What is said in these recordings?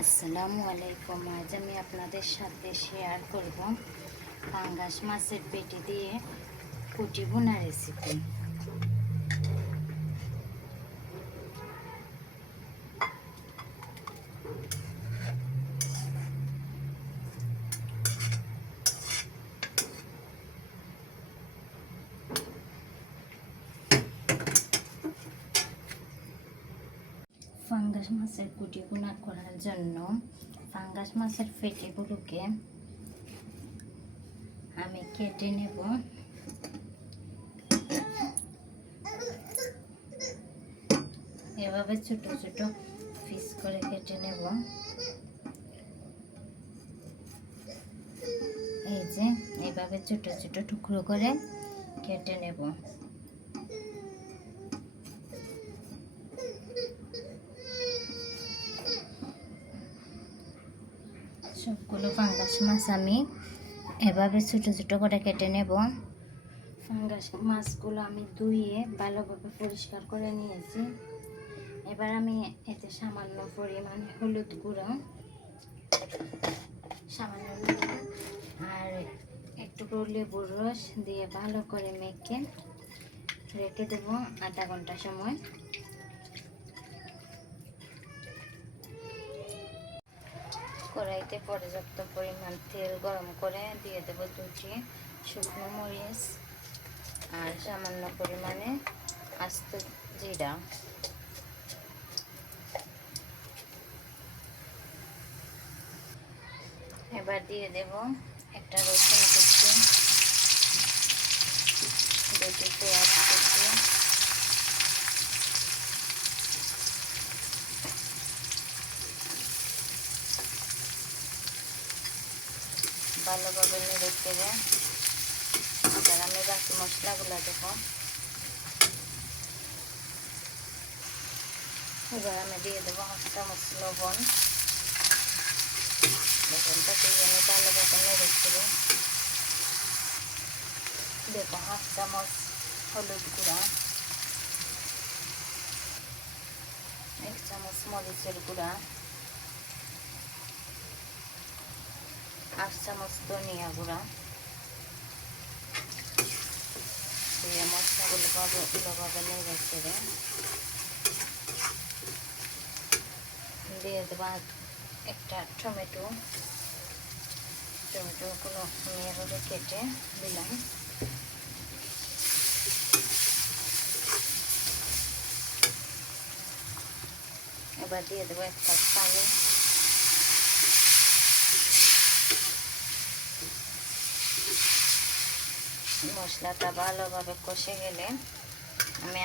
আসসালামু আলাইকুম। আজ আমি আপনাদের সাথে শেয়ার করব পাঙ্গাস মাছের পেটি দিয়ে কুটি ভুনা রেসিপি। ফাঙ্গাস মাছের কুটি ভুনা করার জন্য ফাঙ্গাস মাছের পেটিগুলোকে আমি কেটে নেব। এভাবে ছোট ছোট পিস করে কেটে নেব। এই যে এভাবে ছোট ছোট টুকরো করে কেটে নেব। সবগুলো ফাঙ্গাস মাছ আমি এভাবে ছোট ছোট করে কেটে নেব। ফাঙ্গাস মাছগুলো আমি ধুয়ে ভালোভাবে পরিষ্কার করে নিয়েছি। এবার আমি এতে সামান্য পরিমাণে হলুদ গুঁড়ো, সামান্য লবণ আর একটু লেবুর রস দিয়ে ভালো করে মেখে রেখে দেবো আধা ঘন্টা সময়। কড়াইতে পর্যাপ্ত পরিমাণ তেল গরম করে দিয়ে দেবো 2টি শুকনো মরিচ আর সামান্য পরিমাণে আস্ত জিরা। এবার দিয়ে দেব একটা রসুন কুচি, 2টি পেঁয়াজ কুচি, ভালোভাবে নেড়ে চেড়ে এবার আমি বাকি মশলাগুলো দেবো। এবার আমি দিয়ে দেবো 1/2 চামচ লবণ। লবণটা দিয়ে আমি ভালোভাবে নেড়ে চেড়ে দেবো 1/2 চামচ হলুদ গুঁড়া, 1 চামচ মরিচের গুঁড়া, 1/2 চামচ ধনিয়া গুঁড়া দিয়ে মশলাগুলো ভালোভাবে নেড়ে চেড়ে দিয়ে দেবো একটা টমেটোগুলো আমি এভাবে কেটে দিলাম। এবার দিয়ে দেবো 1 কাপ পানি। মশলাটা ভালোভাবে কষে গেলে আমি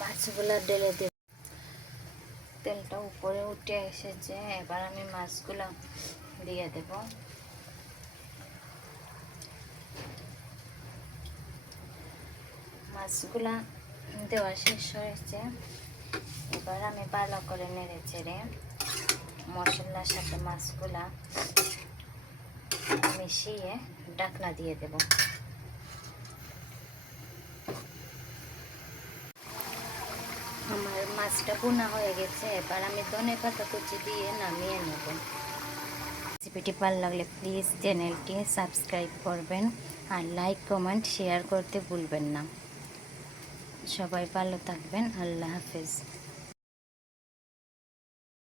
মাছগুলো ঢেলে দেব। তেলটা উপরে উঠে এসেছে, এবার আমি মাছগুলো দিয়ে দেব। মাছগুলা দেওয়া শেষ হয়েছে। এবার আমি ভালো করে নেড়ে চেড়ে মশলার সাথে মাছগুলা মিশিয়ে ঢাকনা দিয়ে দেব। আমার মাছটা ভুনা হয়ে গেছে। এবার আমি ধনেপাতা কুচি দিয়ে নামিয়ে নেব। রেসিপিটি ভালো লাগলে প্লিজ চ্যানেলটি সাবস্ক্রাইব করবেন আর লাইক কমেন্ট শেয়ার করতে ভুলবেন না। সবাই ভালো থাকবেন। আল্লাহ হাফেজ।